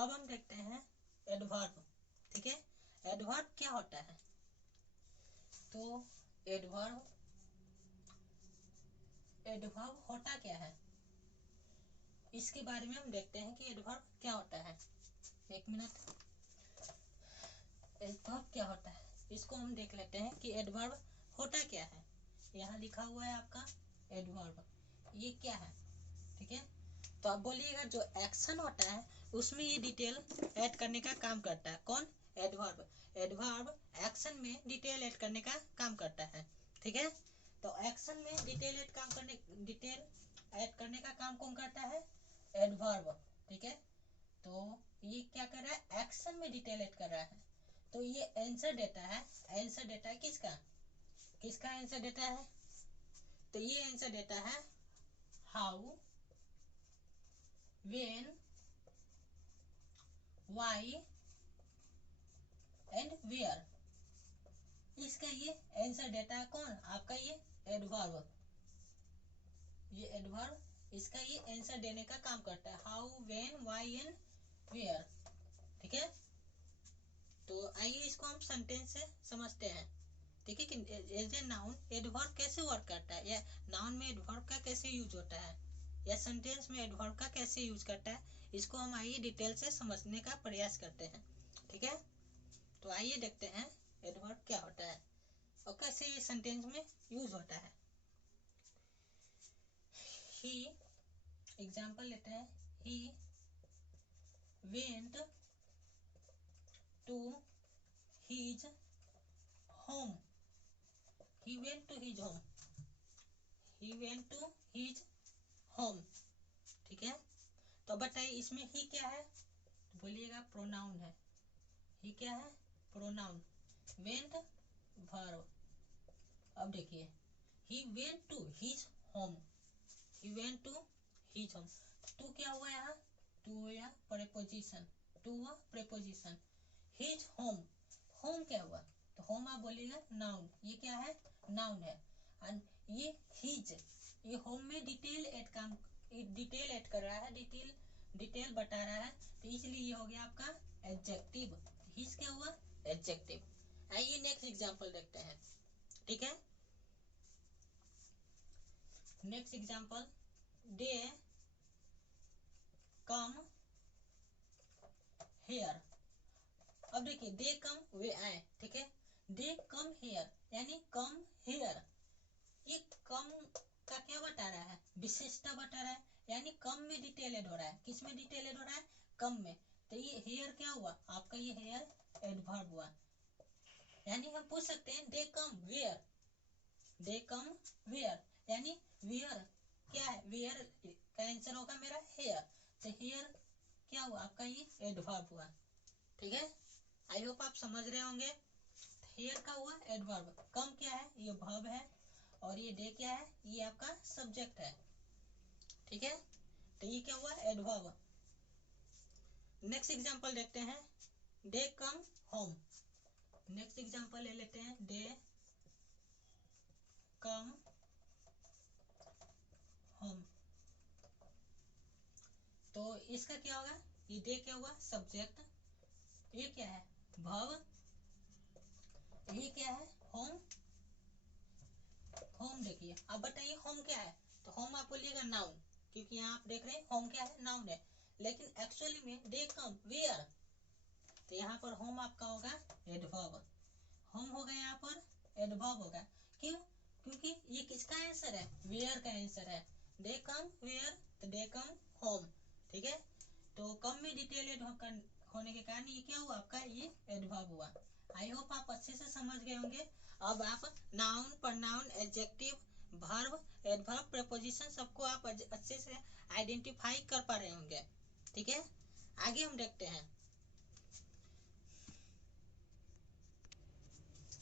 अब हम देखते हैं एडवर्ब। ठीक है, एडवर्ब क्या होता है? तो एडवर्ब होता क्या है, इसके बारे में हम देखते हैं कि एडवर्ब क्या होता है। एक मिनट, एडवर्ब क्या होता है इसको हम देख लेते हैं कि एडवर्ब होता क्या है। यहाँ लिखा हुआ है आपका एडवर्ब, ये क्या है? ठीक है, तो आप बोलिएगा जो एक्शन होता है उसमें ये डिटेल ऐड करने का काम करता है। कौन? एडवर्ब। एडवर्ब एक्शन में डिटेल ऐड करने का काम करता है। ठीक है, तो एक्शन में डिटेल ऐड करने का काम कौन करता है? एडवर्ब। ठीक है, तो ये क्या कर रहा है? एक्शन में डिटेल ऐड कर रहा है। तो ये आंसर देता है। आंसर देता है किसका? किसका आंसर देता है? तो ये आंसर देता है how, when, why and where। इसका ये आंसर देता है कौन? आपका ये एडवर्ब। ये एडवर्ब इसका ये आंसर देने का काम करता है। How, when, why and where. ठीक है, तो आइए इसको हम सेंटेंस से समझते हैं। ठीक है, कि एज ए नाउन एडवर्ब कैसे वर्क करता है, या नाउन में एडवर्ब का कैसे यूज होता है, या सेंटेंस में एडवर्ब का कैसे यूज करता है, इसको हम आइए डिटेल से समझने का प्रयास करते हैं। ठीक है, तो आइए देखते हैं एडवर्ब क्या होता है और कैसे ये सेंटेंस में यूज होता है। ही, एग्जांपल लेते हैं। He went to his home. He went to his home. He went to his home. ठीक है, तो बताइए इसमें ही क्या है? तो बोलिएगा प्रोनाउन है। ही क्या है? प्रोनाउन। Went verb. अब देखिए, he went to his home. He went to his home. To क्या हुआ यहाँ? टू या प्रेपोजिशन। टू हुआ प्रेपोजिशन। हिज होम, होम क्या हुआ? तो होम आप बोलिएगा नाउन। ये क्या है? नाउन है। एंड ये हिज, ये होम में डिटेल ऐड कर रहा है, डिटेल बता रहा है, तो इसलिए ये हो गया आपका एडजेक्टिव। हिज क्या हुआ? एडजेक्टिव। आइए नेक्स्ट एग्जांपल देखते हैं। ठीक है, next example, they come here. अब देखिए, दे कम, वे आए। ठीक है, दे कम हेयर यानी कम हेयर, ये कम का क्या बता रहा है? विशेषता बता रहा है, यानी कम में डिटेल ऐड हो रहा है। किस में डिटेल ऐड हो रहा है? कम में। तो ये हेयर क्या हुआ? आपका ये हेयर एडवर्ब हुआ। यानी हम पूछ सकते हैं they come where. They come where यानी वेयर क्या है? वेयर का आंसर होगा मेरा हेयर। तो हेयर क्या हुआ? आपका ये एडवर्ब हुआ। ठीक है, आई होप आप समझ रहे होंगे। हेयर का हुआ एडवर्ब। कम क्या है? ये वर्ब है, और ये डे क्या है? ये आपका सब्जेक्ट है। ठीक है, तो ये क्या हुआ? एडवर्ब। नेक्स्ट एग्जांपल देखते हैं, day come home. Next example ले लेते हैं, डे कम होम। तो इसका क्या होगा? ये डे क्या हुआ? सब्जेक्ट। ये क्या है? वर्ब। ये क्या है? होम। होम देखिए, अब बताइए होम क्या है? तो होम आप बोलिएगा नाउन, क्योंकि यहाँ आप देख रहे हैं होम क्या है? नाउन है। लेकिन एक्चुअली में डे कम वेयर, तो यहाँ पर होम आपका होगा एडवर्ब। होम होगा यहाँ पर एडवर्ब होगा। क्यों? क्योंकि ये किसका आंसर है? वेयर का आंसर है। डे कम वेयर, तो डे कम होम। ठीक है, तो कम में डिटेल ऐड होने के कारण ये क्या हुआ? आपका ये एडवर्ब हुआ। आई होप आप अच्छे से समझ गए होंगे। अब आप noun, pronoun, adjective, verb, adverb, preposition सबको आप अच्छे से आइडेंटिफाई कर पा रहे होंगे। ठीक है, आगे हम देखते हैं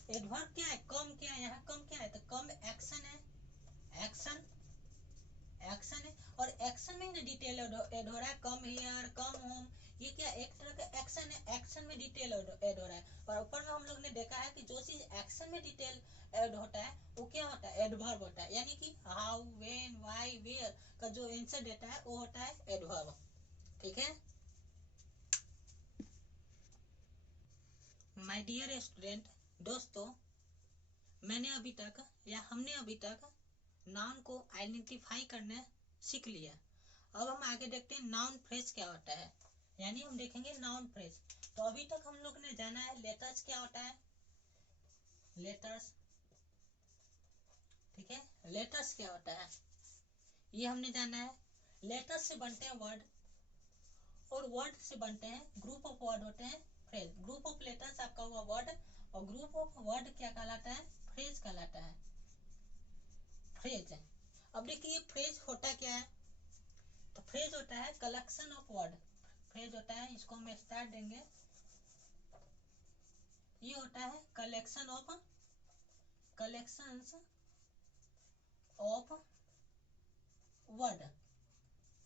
एडवर्ब क्या है, कम क्या है। यहाँ कम क्या है? तो कम एक्शन है। एक्शन है, और एक्शन में डिटेल ऐड हो रहा है। कम हियर, कम होम, ये क्या एक तरह का एक्शन है। एक्शन में डिटेल ऐड हो रहा है। और ऊपर में हम लोग ने देखा है कि जो चीज एक्शन में डिटेल ऐड होता है वो क्या होता है? एडवर्ब होता है। यानी कि हाउ, व्हेन, व्हाई, वेयर का जो आंसर देता है वो होता है एडवर्ब। ठीक है, माय डियर स्टूडेंट, दोस्तों, मैंने अभी तक या हमने अभी तक नाउन को आइडेंटिफाई करना सीख लिया। अब हम आगे देखते हैं नाउन फ्रेज क्या होता है, यानी हम देखेंगे नाउन फ्रेज। तो अभी तक हम लोग ने जाना है लेटर्स क्या होता है, लेटर्स, ठीक है, लेटर्स क्या होता है ये हमने जाना है। लेटर्स से बनते हैं वर्ड, और वर्ड से बनते हैं ग्रुप ऑफ वर्ड होते हैं फ्रेज। ग्रुप ऑफ लेटर्स आपका हुआ वर्ड, और ग्रुप ऑफ वर्ड क्या कहलाता है, फ्रेज कहलाता है, फ्रेज। अब देखिए फ्रेज होता क्या है, तो फ्रेज होता है कलेक्शन ऑफ वर्ड। फ्रेज होता है, इसको हम स्टार्ट देंगे, ये होता है collections of word.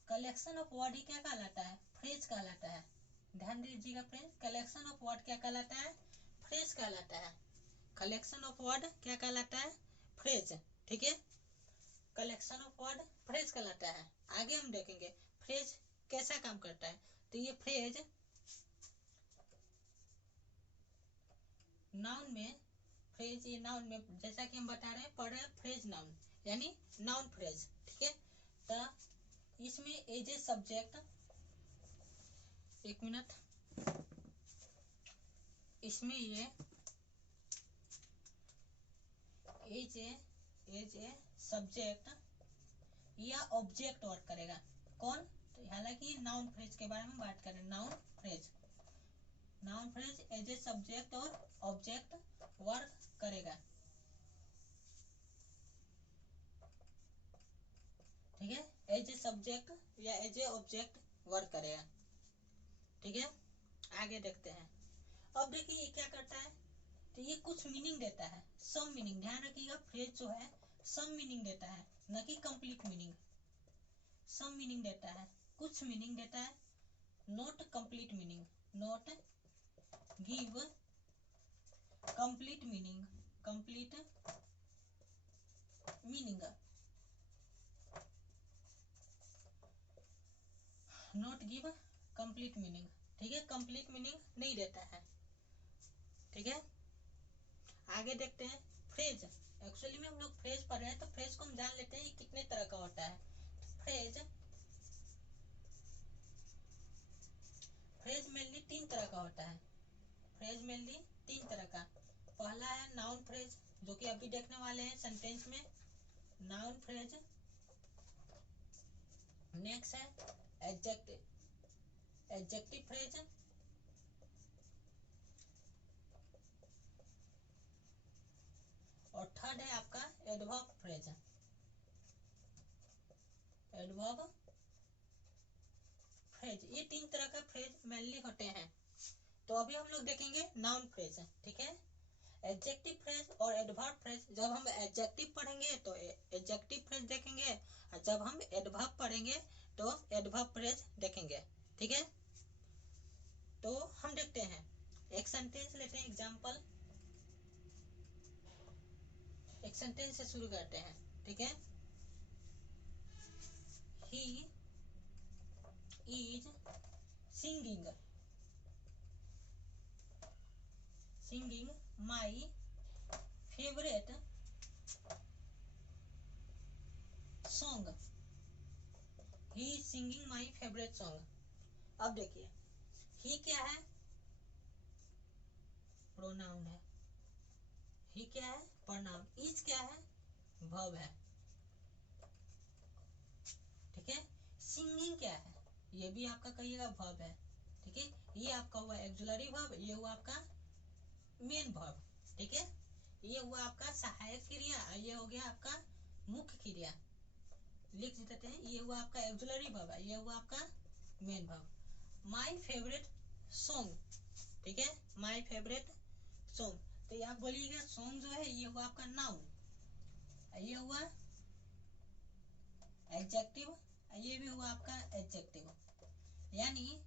Collection of word ही क्या कहलाता है, फ्रेज कहलाता है। ध्यान दीजिएगा फ्रेंड, कलेक्शन ऑफ वर्ड क्या कहलाता है, फ्रेज कहलाता है। कलेक्शन ऑफ वर्ड क्या कहलाता है, फ्रेज, ठीक है। कलेक्शन ऑफ वर्ड फ्रेज कहलाता है। आगे हम देखेंगे फ्रेज कैसा काम करता है। तो ये फ्रेज नाउन में, फ्रेज ये नाउन में, जैसा कि हम बता रहे हैं पढ़ रहे हैं फ्रेज नाउन यानी नाउन फ्रेज, ठीक है। तो इसमें एज ए सब्जेक्ट, एक मिनट, इसमें ये एज ए सब्जेक्ट या ऑब्जेक्ट वर्क करेगा। कौन, तो हालांकि नाउन फ्रेज के बारे में बात करें, noun phrase as a subject और ऑब्जेक्ट वर्क करेगा, ठीक है। एज ए सब्जेक्ट या एज ए ऑब्जेक्ट वर्क करेगा, ठीक है। आगे देखते हैं। अब देखिए ये क्या करता है, तो ये कुछ मीनिंग देता है, सम मीनिंग। ध्यान रखिएगा फ्रेज जो है सम मीनिंग देता है, न कि कंप्लीट मीनिंग। सम मीनिंग देता है, कुछ मीनिंग देता है, not complete meaning, not give complete meaning, complete meaning, not give complete meaning, ठीक है। कंप्लीट मीनिंग नहीं देता है, ठीक है। आगे देखते हैं फ्रेज। एक्चुअली में हम लोग फ्रेज पढ़ रहे हैं, तो फ्रेज को हम जान लेते हैं ये कितने तरह का होता है। फ्रेज मेनली 3 तरह का होता है। फ्रेज मेनली 3 तरह का। पहला है नाउन फ्रेज, जो कि अभी देखने वाले हैं सेंटेंस में, नाउन फ्रेज। नेक्स्ट है एडजेक्टिव फ्रेज, और थर्ड है आपका एडवर्ब फ्रेज। एडवर्ब फ्रेज, ये 3 तरह का फ्रेज मेनली होते हैं। तो अभी हम लोग देखेंगे नाउन फ्रेज, ठीक है। एडजेक्टिव फ्रेज और एडवर्ब फ्रेज, जब हम एडजेक्टिव पढ़ेंगे तो एडजेक्टिव फ्रेज देखेंगे, और जब हम एडवर्ब पढ़ेंगे तो एडवर्ब फ्रेज देखेंगे, ठीक है। तो हम देखते हैं, एक सेंटेंस लेते हैं एग्जांपल, एक सेंटेंस से शुरू करते हैं, ठीक है। He is singing my favourite song. He is singing my favourite song. अब देखिए ही क्या है, प्रोनाउन है। ही क्या है, प्रोनाउन। इज क्या है, वर्ब है, ठीक है। सिंगिंग क्या है, ये भी आपका कहिएगा वर्ब है, ठीक है। ये आपका हुआ एक्सुलरी वर्ब, ये हुआ आपका मेन वर्ब, ठीक है। ये हुआ आपका सहायक क्रिया, ये हो गया आपका मुख्य क्रिया। लिख देते हैं, ये हुआ आपका एक्सुलरी वर्ब, ये हुआ आपका main verb. My favourite song, ठीक है, माय फेवरेट सॉन्ग। तो आप बोलिएगा सॉन्ग जो है ये हुआ आपका नाउन, ये हुआ एडजेक्टिव, ये भी हुआ आपका एडजेक्टिव। यानी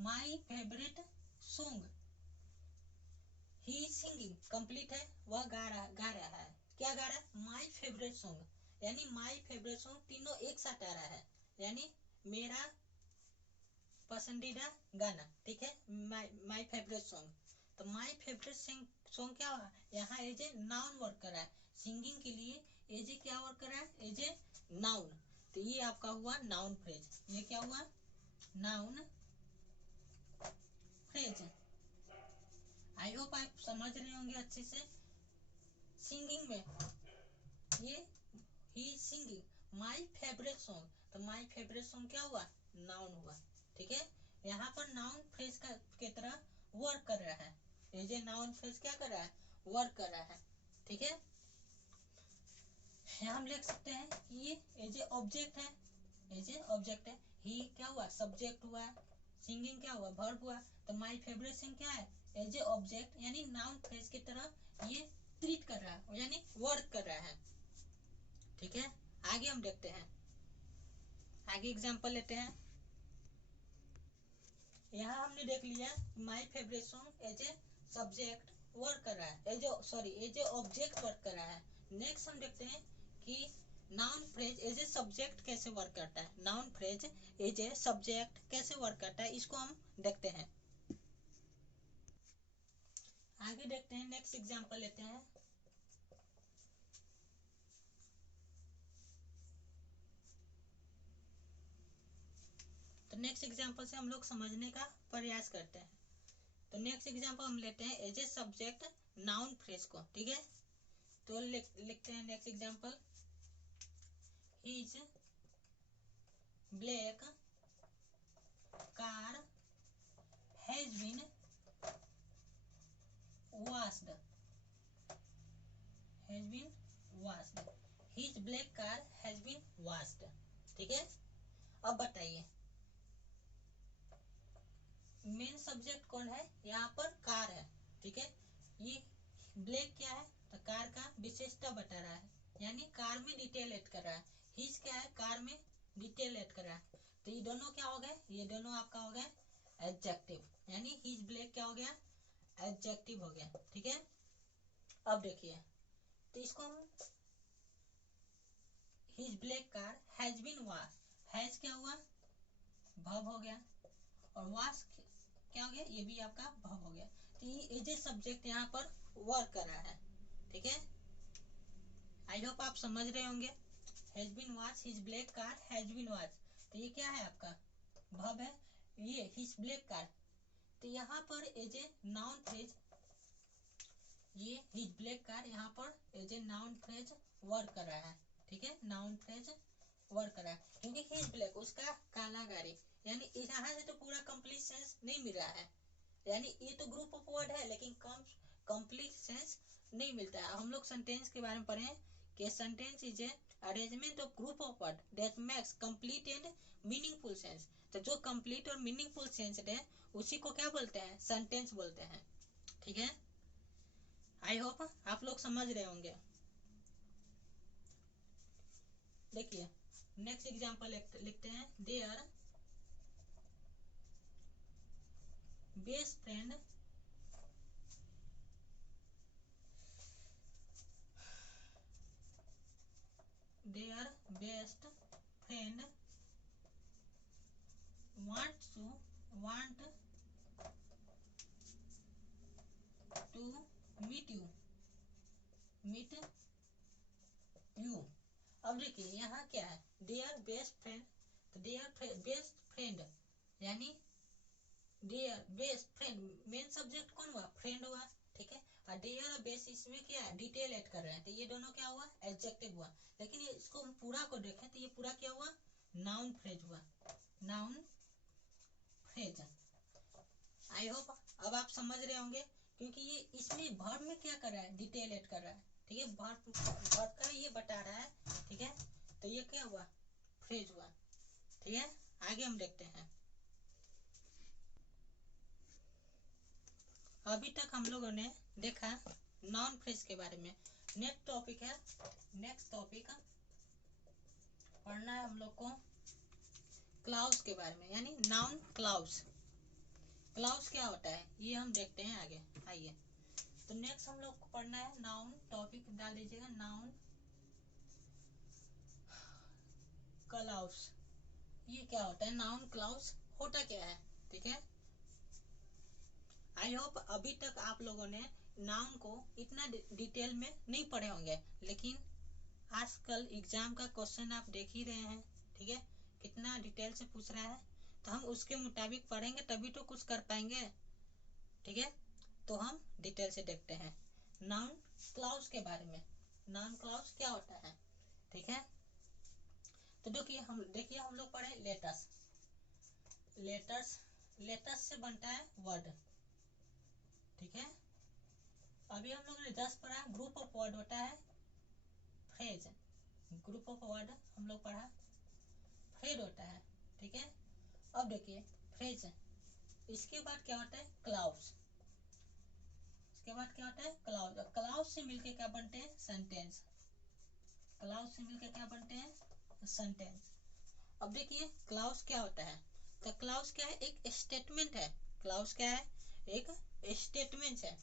my favourite song, he singing complete है, वह गा रहा है। क्या गा रहा है, माय फेवरेट सॉन्ग, यानी माय फेवरेट सॉन्ग तीनों एक साथ आ रहा है, यानी मेरा पसंदीदा गाना, ठीक है, माय फेवरेट सॉन्ग। तो माय फेवरेट सॉन्ग क्या हुआ, यहाँ एज ए नाउन वर्क कर रहा है, सिंगिंग के लिए एज ए क्या वर्क कर रहा है, एज ए नाउन। तो ये आपका हुआ नाउन फ्रेज, ये क्या हुआ, नाउन फ्रेज। आई होप आप समझ रहे होंगे अच्छे से। सिंगिंग में ये ही सिंगिंग माय फेवरेट सॉन्ग, तो माय फेवरेट सॉन्ग क्या हुआ, नाउन हुआ, ठीक है। यहाँ पर नाउन फ्रेज का की तरह वर्क कर रहा है, एज ए नाउन फ्रेज क्या कर रहा है, वर्क कर रहा है, ठीक है। यहाँ हम लिख सकते हैं कि ये एज ए ऑब्जेक्ट है, एज ए ऑब्जेक्ट है। ही क्या हुआ, सब्जेक्ट हुआ, सिंगिंग क्या हुआ, वर्ब हुआ। तो माय फेवरेट सिंग क्या है, एज ए ऑब्जेक्ट, यानी नाउन फ्रेज की तरह ये ट्रीट कर रहा है, यानी वर्क कर रहा है, ठीक है। आगे हम देखते हैं, आगे एग्जांपल लेते हैं। यहाँ हमने देख लिया my favourite song as a subject work कर रहा है, एज ए ऑब्जेक्ट वर्क कर रहा है। नेक्स्ट हम देखते हैं कि noun phrase as a subject कैसे वर्क करता है, noun phrase as a subject कैसे वर्क करता है, इसको हम देखते हैं। आगे देखते हैं, नेक्स्ट एग्जांपल लेते हैं। तो नेक्स्ट एग्जांपल से हम लोग समझने का प्रयास करते हैं। तो नेक्स्ट एग्जांपल हम लेते हैं as a subject noun phrase को, ठीक है। तो लिखते हैं next example, his black car has been washed, has been washed, his black car has been washed, ठीक है। अब बताइए मेन सब्जेक्ट कौन है, यहाँ पर कार है, ठीक है। ये ब्लैक क्या है, तो कार का विशेषता बता रहा है, यानी कार में डिटेल ऐड कर रहा है। हिज क्या है, कार में डिटेल ऐड कर रहा है। तो ये दोनों क्या हो गए, ये दोनों आपका हो गया एडजेक्टिव, यानी हिज ब्लैक क्या हो गया, एडजेक्टिव हो गया, ठीक है। अब देखिए, तो इसको हम his black car has been wash, has क्या हुआ, वर्ब हो गया, और वॉश क्या हो गया, ये भी आपका वर्ब हो गया। तो ये एज ए सब्जेक्ट यहाँ पर वर्क कर रहा है, ठीक है। आई होप आप समझ रहे होंगे। Has been wash, his black car has been wash, तो ये क्या है आपका वर्ब है, ये हिज ब्लैक कार। तो यहाँ पर एज ए नाउन फ्रेज, ये हिज ब्लैक कार यहाँ पर as a noun phrase work कर रहा है, ठीक है। नाउन फ्रेज वर्क कर रहा है, क्योंकि हिज ब्लैक उसका काला गाड़ी, यानी यहाँ से तो पूरा कंप्लीट सेंस नहीं मिल रहा है, यानी ये तो ग्रुप ऑफ वर्ड है लेकिन कंप्लीट सेंस नहीं मिलता है। हम लोग सेंटेंस के बारे में पढ़े कि sentence is a arrangement of group of word that makes complete and meaningful sense. तो जो कंप्लीट और मीनिंगफुल सेंस है उसी को क्या बोलते हैं, सेंटेंस बोलते हैं, ठीक है। आई होप आप लोग समझ रहे होंगे। देखिए नेक्स्ट एग्जांपल लिखते हैं, their best friend their best friend want to meet you। अब देखिए यहाँ क्या है, देयर बेस्ट फ्रेंड, तो देयर बेस्ट फ्रेंड यानी their best friend, main subject कौन हुआ, फ्रेंड हुआ, ठीक है। और देयर और बेस्ट इसमें क्या है, डिटेल ऐड कर रहे हैं, तो ये दोनों क्या हुआ, एडजेक्टिव हुआ। लेकिन ये इसको हम पूरा को देखें तो ये पूरा क्या हुआ, नाउन फ्रेज हुआ, नाउन फ्रेज। आई होप अब आप समझ रहे होंगे, क्योंकि ये इसमें वर्ब में क्या कर रहा है, डिटेल ऐड कर रहा है, ठीक है। वर्ब का ये बता रहा है, ठीक है। तो ये क्या हुआ, फ्रेज हुआ, ठीक है। आगे हम देखते हैं। अभी तक हम लोगों ने देखा नाउन फ्रेज के बारे में। नेक्स्ट टॉपिक है, नेक्स्ट टॉपिक पढ़ना है हम लोग को क्लाउज के बारे में, यानी नाउन क्लाउज। क्लाउज क्या होता है ये हम देखते हैं आगे, आइए। तो नेक्स्ट हम लोग को पढ़ना है नाउन, टॉपिक डाल दीजिएगा नाउन क्लाउज। ये क्या होता है, नाउन क्लाउज होता क्या है, ठीक है। आई होप अभी तक आप लोगों ने नाउन को इतना डिटेल में नहीं पढ़े होंगे, लेकिन आजकल एग्जाम का क्वेश्चन आप देख ही रहे हैं, ठीक है, कितना डिटेल से पूछ रहा है, तो हम उसके मुताबिक पढ़ेंगे तभी तो कुछ कर पाएंगे, ठीक है। तो हम डिटेल से देखते हैं नाउन क्लाउज के बारे में। नाउन क्लाउज क्या होता है, ठीक है। तो देखिए हम लोग पढ़े लेटर्स। लेटर्स से बनता है वर्ड, ठीक है। अभी हम लोग ने जस्ट पढ़ा ग्रुप ऑफ वर्ड होता है फ्रेज। ग्रुप ऑफ वर्ड हम लोग पढ़ा फ्रेज होता है, ठीक है। अब देखिए फ्रेज, इसके बाद क्या होता है क्लाउज। इसके बाद क्या होता है क्लाउज। क्लाउज से मिलके क्या बनते हैं सेंटेंस। क्लाउज से मिलके क्या बनते हैं सेंटेंस। अब देखिए क्लाउज क्या होता है, तो क्लाउज क्या है एक स्टेटमेंट है। क्लाउज क्या है एक स्टेटमेंट है।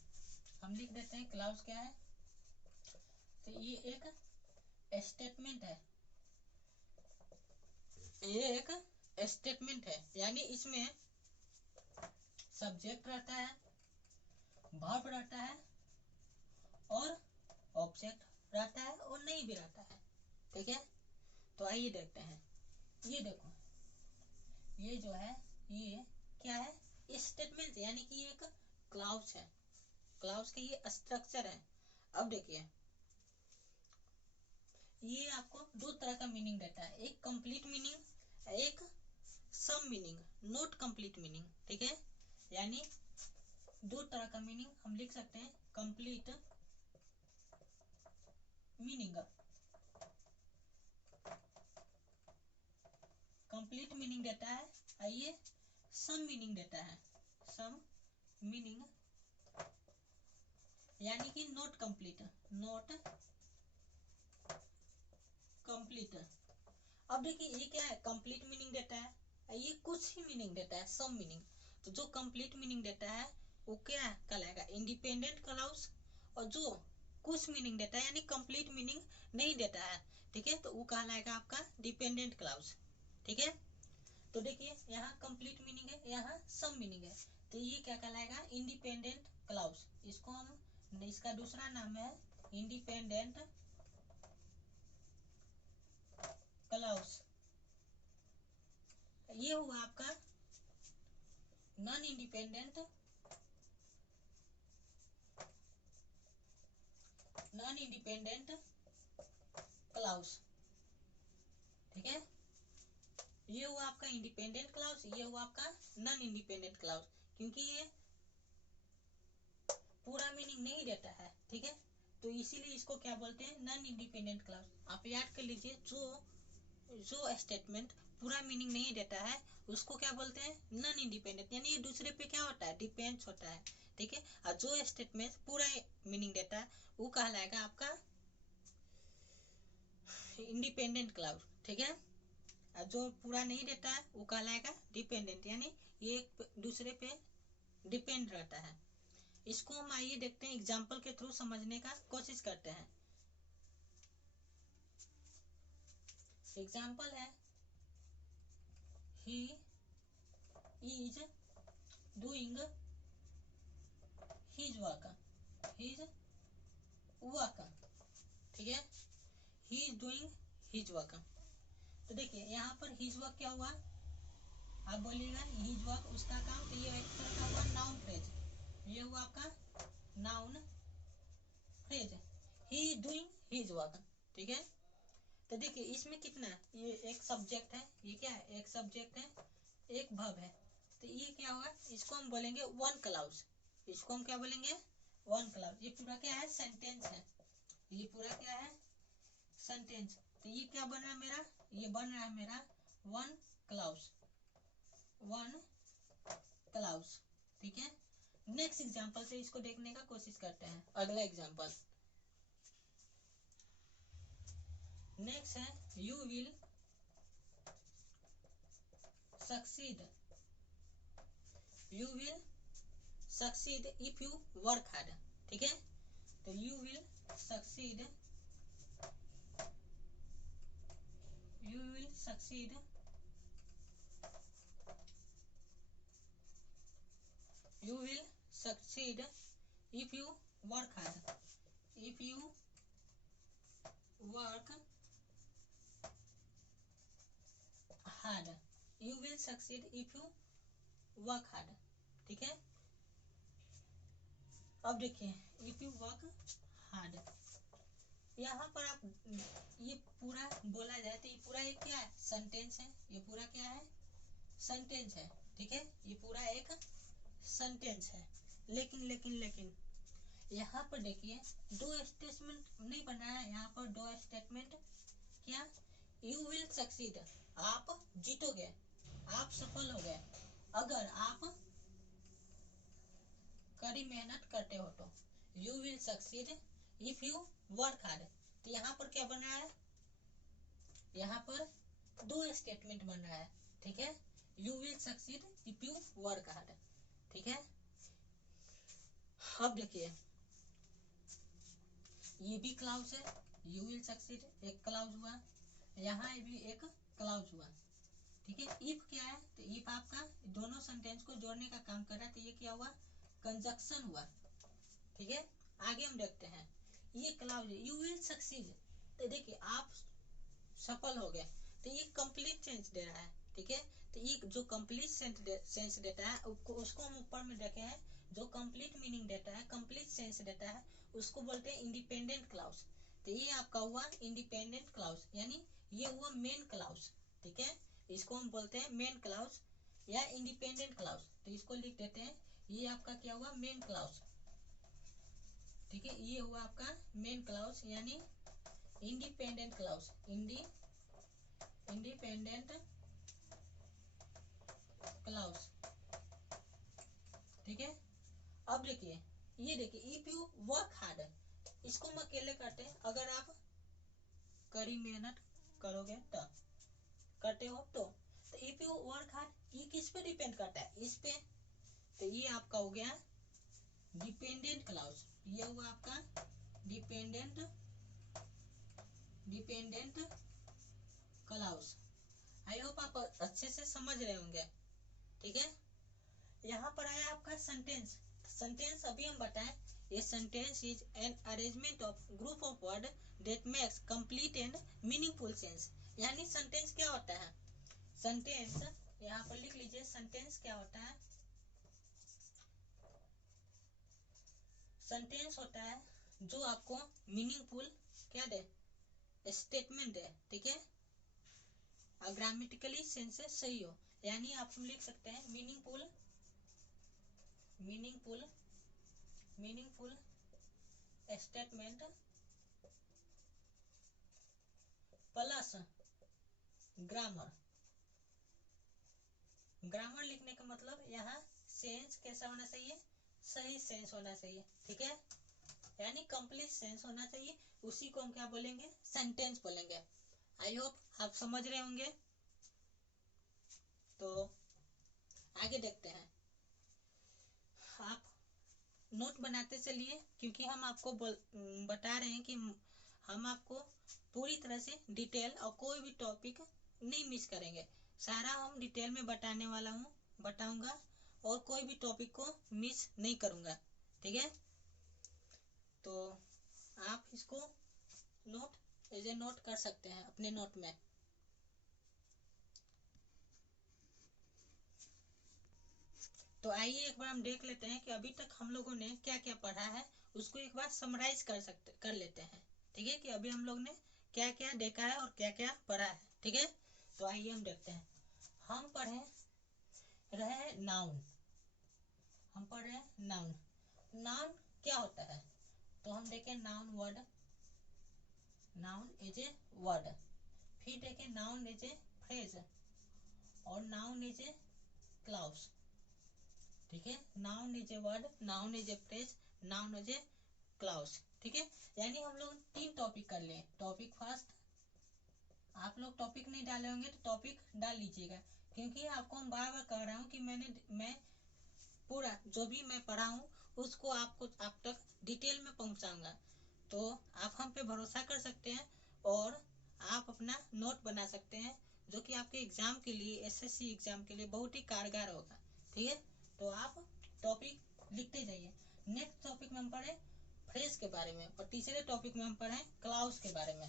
हम लिख देते हैं क्लाउज क्या है, तो ये एक स्टेटमेंट है। ये एक स्टेटमेंट है, यानी इसमें सब्जेक्ट रहता है, वर्ब रहता है और ऑब्जेक्ट रहता है और नहीं भी रहता है, ठीक है। तो आइए देखते हैं। ये देखो ये जो है ये क्या है स्टेटमेंट, यानी कि ये एक क्लाउज है। क्लाउज का ये स्ट्रक्चर है। अब देखिए ये आपको दो तरह का मीनिंग देता है, एक कंप्लीट मीनिंग, एक some meaning, not complete meaning, ठीक है। यानी दो तरह का मीनिंग हम लिख सकते हैं। कंप्लीट मीनिंग, कंप्लीट मीनिंग देता है, आइए सम मीनिंग देता है। सम मीनिंग यानी कि नॉट कंप्लीट, नॉट कंप्लीट। अब देखिए ये क्या है कंप्लीट मीनिंग देता है, ये कुछ ही मीनिंग देता है सम मीनिंग। तो जो कंप्लीट मीनिंग देता है वो क्या कहलाएगा इंडिपेंडेंट क्लाउज, और जो कुछ मीनिंग देता है यानी कंप्लीट मीनिंग नहीं देता है, ठीक है, तो वो कहलाएगा आपका डिपेंडेंट क्लाउज, ठीक है। तो देखिए यहाँ कंप्लीट मीनिंग है, यहाँ सम मीनिंग है, तो ये क्या कहलाएगा इंडिपेंडेंट क्लाउज। इसको हम इसका दूसरा नाम है इंडिपेंडेंट क्लाउज। ये हुआ आपका नॉन इंडिपेंडेंट क्लाउज, ठीक है। ये हुआ आपका इंडिपेंडेंट क्लाउज, ये हुआ आपका नॉन इंडिपेंडेंट क्लाउज, क्योंकि ये पूरा मीनिंग नहीं देता है, ठीक है, तो इसीलिए इसको क्या बोलते हैं नॉन इंडिपेंडेंट क्लाउज। आप याद कर लीजिए जो स्टेटमेंट पूरा मीनिंग नहीं देता है उसको क्या बोलते हैं नॉन इंडिपेंडेंट, यानी ये दूसरे पे क्या होता है डिपेंड्स होता है, ठीक है। और जो स्टेटमेंट पूरा मीनिंग देता है वो कहलाएगा आपका इंडिपेंडेंट क्लाउज, ठीक है। और जो पूरा नहीं देता है वो कहलाएगा डिपेंडेंट, यानी ये एक दूसरे पे डिपेंड रहता है। इसको हम आइए देखते हैं एग्जाम्पल के थ्रू समझने का कोशिश करते हैं। एग्जाम्पल है he is doing his work, ठीक है, he is doing his work। तो देखिए यहाँ पर his work क्या हुआ, आप बोलिएगा his work उसका काम, तो ये एक तरह का हुआ नाउन फ्रेज, ये हुआ आपका noun phrase, he is doing his work, ठीक है। तो देखिए इसमें कितना है, ये एक सब्जेक्ट है, ये क्या है एक सब्जेक्ट है, एक वर्ब है, तो ये क्या होगा इसको हम बोलेंगे वन क्लाउज। इसको हम क्या बोलेंगे वन क्लाउज। ये पूरा क्या है सेंटेंस है, ये पूरा क्या है सेंटेंस। तो ये क्या बन रहा है मेरा, ये बन रहा है मेरा वन क्लाउज, ठीक है। नेक्स्ट एग्जांपल से इसको देखने का कोशिश करते हैं। अगला एग्जांपल नेक्स्ट है you will succeed, you will succeed if you work hard, ठीक है। तो you will succeed, you will succeed succeed if you work hard. If you work hard, you will succeed if you work hard. ठीक है, अब देखिए if you work hard, यहाँ पर आप ये पूरा बोला जाए तो ये पूरा एक क्या है, सेंटेंस है। ये पूरा क्या है, सेंटेंस है। ठीक है, ये पूरा एक सेंटेंस है। लेकिन यहाँ पर देखिए दो स्टेटमेंट नहीं बना है। यहाँ पर दो स्टेटमेंट क्या, यू विल सक्सीड, आप जीतोगे, आप सफल हो गए अगर आप कड़ी मेहनत करते हो तो। You will succeed if you work hard, तो यहाँ पर क्या बन रहा है, यहाँ पर दो स्टेटमेंट बन रहा है। ठीक है, you will succeed if you work hard. ठीक है, अब देखिए ये भी क्लाउज है, यू विल सक्सीड एक क्लाउज हुआ, यहाँ भी एक क्लाउज हुआ। ठीक है, इफ क्या है, तो इफ आपका दोनों सेंटेंस को जोड़ने का काम कर रहा है, तो ये क्या हुआ, कंजक्शन हुआ। ठीक है, आगे हम देखते हैं, ये क्लाउज है, यू विल सक्सीड, तो देखिए आप सफल हो गए, तो ये कंप्लीट सेंस दे रहा है। ठीक है, तो ये जो कंप्लीट सेंस देता है उसको हम ऊपर में देखे हैं, जो कंप्लीट मीनिंग देता है, कंप्लीट सेंस देता है, उसको बोलते हैं इंडिपेंडेंट क्लाउज। तो ये आपका हुआ इंडिपेंडेंट क्लाउज, यानी ये हुआ मेन क्लाउज। ठीक है, इसको हम बोलते हैं मेन क्लाउज या इंडिपेंडेंट क्लाउज। तो इसको लिख देते हैं, ये आपका क्या हुआ, मेन क्लाउज। ठीक है, ये हुआ आपका मेन क्लाउज यानी इंडिपेंडेंट क्लाउज, इंडिपेंडेंट क्लाउज। ठीक है, अब देखिए ये देखिए इफ यू वर्क हार्ड, इसको हम अकेले करते हैं, अगर आप कड़ी मेहनत करोगे तो, करते हो तो इफ यू वर्क हार्ड ये किस पे डिपेंड करता है, इस पे। तो ये आपका हो गया डिपेंडेंट क्लाउज, ये हुआ आपका डिपेंडेंट क्लाउज। आई होप आप अच्छे से समझ रहे होंगे। ठीक है, यहाँ पर आया आपका सेंटेंस। सेंटेंस अभी हम बताएं, ये sentence is an arrangement of group of word that makes complete and meaningful sense. यानी सेंटेंस क्या होता है, सेंटेंस यहाँ पर लिख लीजिए, सेंटेंस क्या होता है, सेंटेंस होता है जो आपको मीनिंगफुल क्या दे, स्टेटमेंट दे। ठीक है, ग्रामेटिकली सेंस सही हो, यानी आप लिख सकते हैं meaningful statement plus grammar. Grammar लिखने का मतलब यहाँ सेंस कैसा होना चाहिए, सही सेंस होना चाहिए। ठीक है, यानी कंप्लीट सेंस होना चाहिए, उसी को हम क्या बोलेंगे, सेंटेंस बोलेंगे। आई होप आप समझ रहे होंगे। तो आगे देखते हैं, आप नोट बनाते चलिए, क्योंकि हम आपको बता रहे हैं कि हम आपको पूरी तरह से डिटेल और कोई भी टॉपिक नहीं मिस करेंगे। सारा हम डिटेल में बताऊंगा और कोई भी टॉपिक को मिस नहीं करूंगा। ठीक है, तो आप इसको नोट कर सकते हैं अपने नोट में। तो आइए एक बार हम देख लेते हैं कि अभी तक हम लोगों ने क्या क्या पढ़ा है, उसको एक बार समराइज कर लेते हैं। ठीक है, कि अभी हम लोग ने क्या क्या देखा है और क्या क्या पढ़ा है। ठीक है, तो आइए हम देखते हैं। हम पढ़े रहे नाउन, नाउन क्या होता है, तो हम देखें नाउन इज ए वर्ड, फिर देखें नाउन इज ए फ्रेज और नाउन इज ए क्लाउज। ठीक है, noun is a word, noun is a phrase, noun is a clause. ठीक है, यानी हम लोग 3 टॉपिक कर लिए। टॉपिक फर्स्ट, आप लोग टॉपिक नहीं डाले होंगे तो टॉपिक डाल लीजिएगा, क्योंकि आपको हम बार बार कह रहा हूँ कि मैं पूरा जो भी मैं पढ़ा हूँ उसको आप तक डिटेल में पहुंचाऊंगा। तो आप हम पे भरोसा कर सकते हैं और आप अपना नोट बना सकते हैं, जो कि आपके एग्जाम के लिए, एसएससी एग्जाम के लिए बहुत ही कारगर होगा। ठीक है, तो आप टॉपिक लिखते जाइए। नेक्स्ट टॉपिक में हम पढ़े फ्रेज के बारे में, और तीसरे टॉपिक में हम पढ़े क्लाउज के बारे में।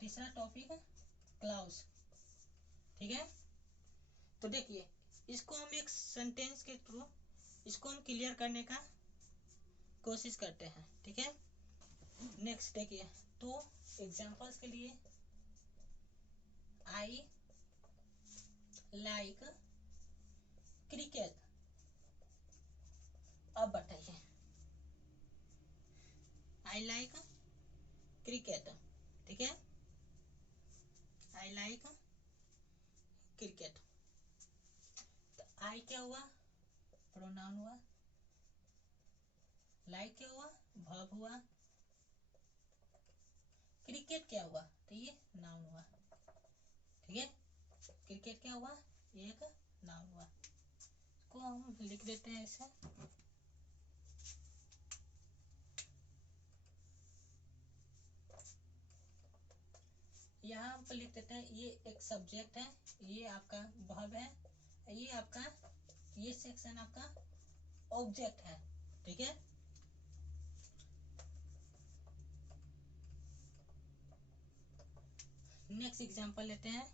तीसरा टॉपिक क्लाउज, ठीक है। तो देखिए इसको हम एक सेंटेंस के थ्रू इसको हम क्लियर करने का कोशिश करते हैं, ठीक है। नेक्स्ट देखिए, तो एग्जांपल्स के लिए आई लाइक क्रिकेट। अब बताइए आई लाइक क्रिकेट, ठीक है। आई लाइक क्रिकेट, तो आई क्या हुआ, प्रोनाउन हुआ, लाइक क्या हुआ, वर्ब हुआ, क्रिकेट क्या हुआ, तो ये नाउन हुआ, ठीक है। क्रिकेट क्या हुआ, एक नाउन हुआ। इसको हम लिख देते हैं ऐसे, यहाँ पर लिख देते हैं ये एक सब्जेक्ट है, ये आपका वर्ब है, ये आपका ये सेक्शन आपका ऑब्जेक्ट है, ठीक है। नेक्स्ट एग्जांपल लेते हैं,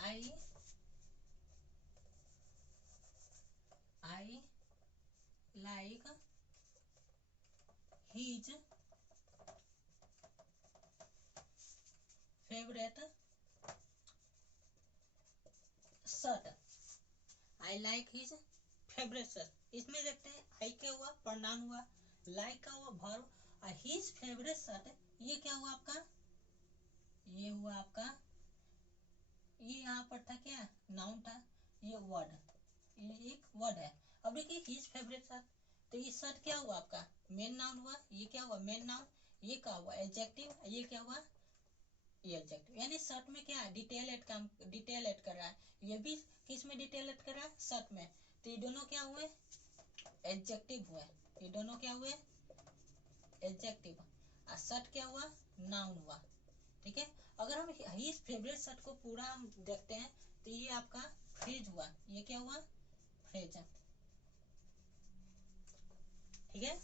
I like his favourite shirt. I like his favourite shirt, इसमें देखते हैं आई क्या हुआ, प्रोनाउन हुआ, लाइक का हुआ वर्ब, और हिज फेवरेट शर्ट ये क्या हुआ आपका, ये हुआ आपका, ये यहाँ पर था क्या, नाउन था, ये वर्ड, ये एक वर्ड है। अब देखिए हिज फेवरेट शर्ट, तो ये शर्ट क्या हुआ आपका, मेन नाउन हुआ, ये क्या हुआ मेन नाउन, ये क्या हुआ एडजेक्टिव, ये क्या हुआ ये एडजेक्टिव। यानी शर्ट में क्या है, डिटेल ऐड कर रहा है, ये भी किस में डिटेल ऐड कर रहा है, शर्ट में। तो ये दोनों क्या हुए, एडजेक्टिव हुए, ये दोनों क्या हुए एडजेक्टिव, और शर्ट क्या हुआ, नाउन हुआ, ठीक है। अगर हम हिज फेवरेट शर्ट को पूरा हम देखते हैं तो ये आपका फ्रेज हुआ, ये क्या हुआ फ्रेज, ठीक है।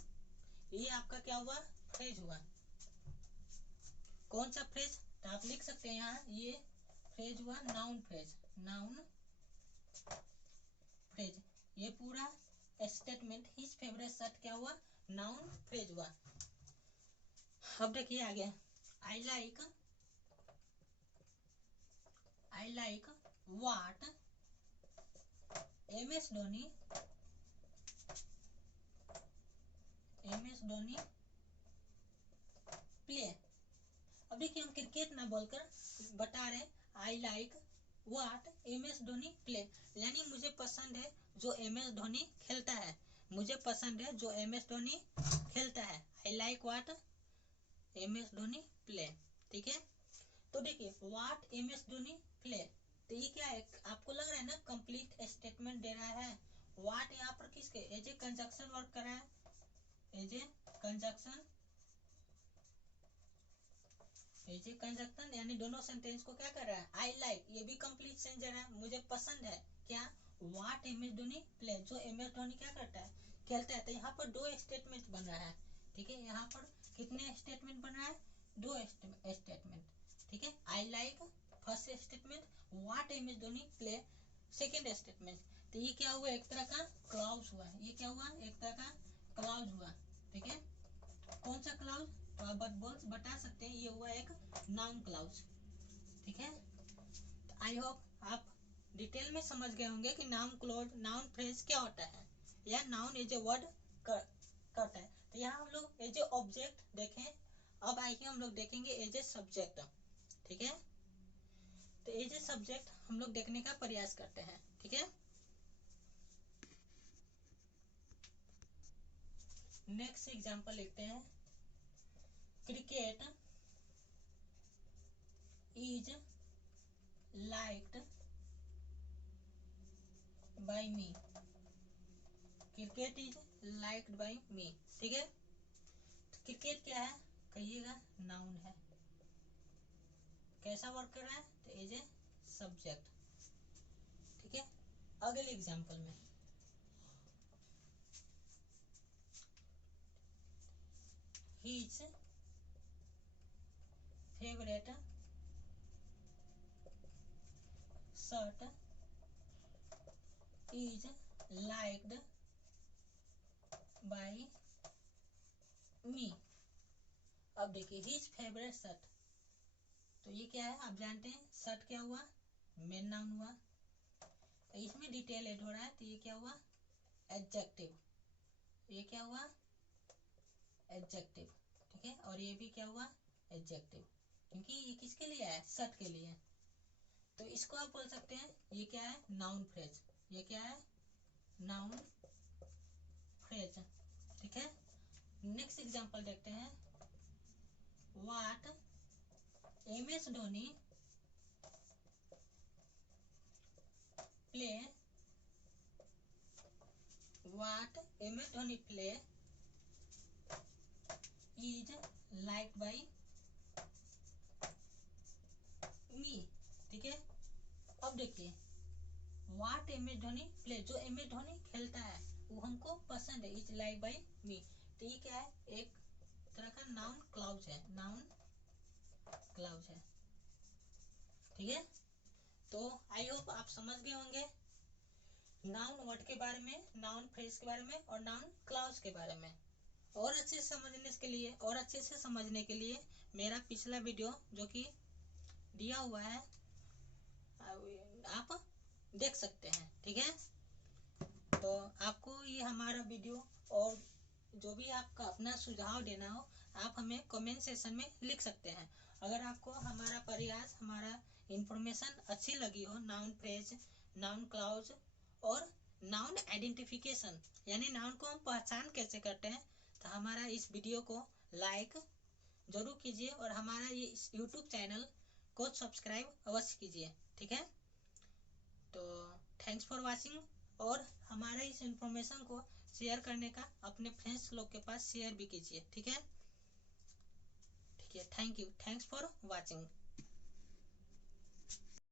ये आपका क्या हुआ, फ्रेज हुआ। कौन सा फ्रेज, तो आप लिख सकते हैं यहाँ, ये फ्रेज हुआ नाउन फ्रेज, नाउन फ्रेज, ये पूरा स्टेटमेंट हिज फेवरेट शर्ट क्या हुआ, नाउन फ्रेज हुआ। अब देखिए आगे, I like what am S Dhoni play. अब देखिए हम क्रिकेट ना बोलकर बता रहे I like what am S Dhoni play, यानी मुझे पसंद है जो एम एस धोनी खेलता है, मुझे पसंद है जो एम एस धोनी खेलता है। I like what am S Dhoni play, ठीक है। तो देखिए what am S Dhoni play, तो ये क्या है, आपको लग रहा है ना कंप्लीट स्टेटमेंट दे रहा है। व्हाट यहाँ पर किसके एज ए कंजक्शन वर्क कर रहा है, एज ए कंजक्शन, यानी दोनों सेंटेंस को क्या कर रहा है, आई लाइक ये भी कंप्लीट सेंस दे रहा है, मुझे पसंद है क्या, what am S Dhoni play, जो एम एस धोनी क्या करता है खेलता है। तो यहाँ पर दो स्टेटमेंट बन रहा है, ठीक है। यहाँ पर कितने स्टेटमेंट बन रहा है, दो स्टेटमेंट, ठीक है। I like first statement, what am S Dhoni play second statement. तो ये क्या हुआ, एक तरह का क्लॉज हुआ, ये क्या हुआ एक तरह का क्लॉज हुआ, ठीक है। कौन सा क्लाउज, तो आप बता सकते हैं ये हुआ एक नाउन क्लाउज, ठीक है। आई होप आप डिटेल में समझ गए होंगे कि नाउन क्लॉज नाउन फ्रेज क्या होता है, या नाउन एज ए वर्ड करता है। तो यहाँ हम लोग एज ए ऑब्जेक्ट देखें, अब आइए हम लोग देखेंगे एज ए सब्जेक्ट, ठीक है। तो एज ए सब्जेक्ट हम लोग देखने का प्रयास करते हैं, ठीक है। नेक्स्ट एग्जांपल लेते हैं, cricket is liked by me, cricket is liked by me, ठीक है। तो क्रिकेट क्या है, कहिएगा नाउन है, कैसा वर्क कर रहा है, तो एज ए सब्जेक्ट, अगले एग्जाम्पल में his favorite shirt is liked by me। अब देखिए his favorite shirt, तो ये क्या है आप जानते हैं, शर्ट क्या हुआ, मेन नाउन हुआ। इसमें डिटेल ऐड हो रहा है तो ये क्या हुआ, एडजेक्टिव। ये क्या हुआ, एडजेक्टिव, ठीक है। और ये भी क्या हुआ, एडजेक्टिव, क्योंकि ये किसके लिए है, शर्ट के लिए। तो इसको आप बोल सकते हैं ये क्या है, नाउन फ्रेज। ये क्या है, नाउन फ्रेज, ठीक है। नेक्स्ट एग्जांपल देखते हैं। What MS Dhoni play, what MS Dhoni play is like by me, ठीक है। अब देखिए व्हाट एमएस धोनी प्ले, जो एमएस धोनी खेलता है वो हमको पसंद है, इज लाइक बाई मी। तो ये क्या है, एक तरह का नाउन क्लाउज है, नाउन क्लाउज है, ठीक है। तो आई होप आप समझ गए होंगे नाउन वर्ड के बारे में, नाउन फ्रेज के बारे में और नाउन क्लाउज के बारे में। और अच्छे से समझने के लिए मेरा पिछला वीडियो जो कि दिया हुआ है आप देख सकते हैं, ठीक है। तो आपको ये हमारा वीडियो और जो भी आपका अपना सुझाव देना हो आप हमें कमेंट सेक्शन में लिख सकते हैं। अगर आपको हमारा प्रयास, हमारा इंफॉर्मेशन अच्छी लगी हो, नाउन फ्रेज, नाउन क्लाउज और नाउन आइडेंटिफिकेशन, यानी नाउन को हम पहचान कैसे करते हैं, तो हमारा इस वीडियो को लाइक जरूर कीजिए और हमारा ये यूट्यूब चैनल को सब्सक्राइब अवश्य कीजिए, ठीक है। तो थैंक्स फॉर वॉचिंग, और हमारे इस इंफॉर्मेशन को शेयर करने का अपने फ्रेंड्स लोग के पास शेयर भी कीजिए, ठीक है। Thank you, thanks for watching.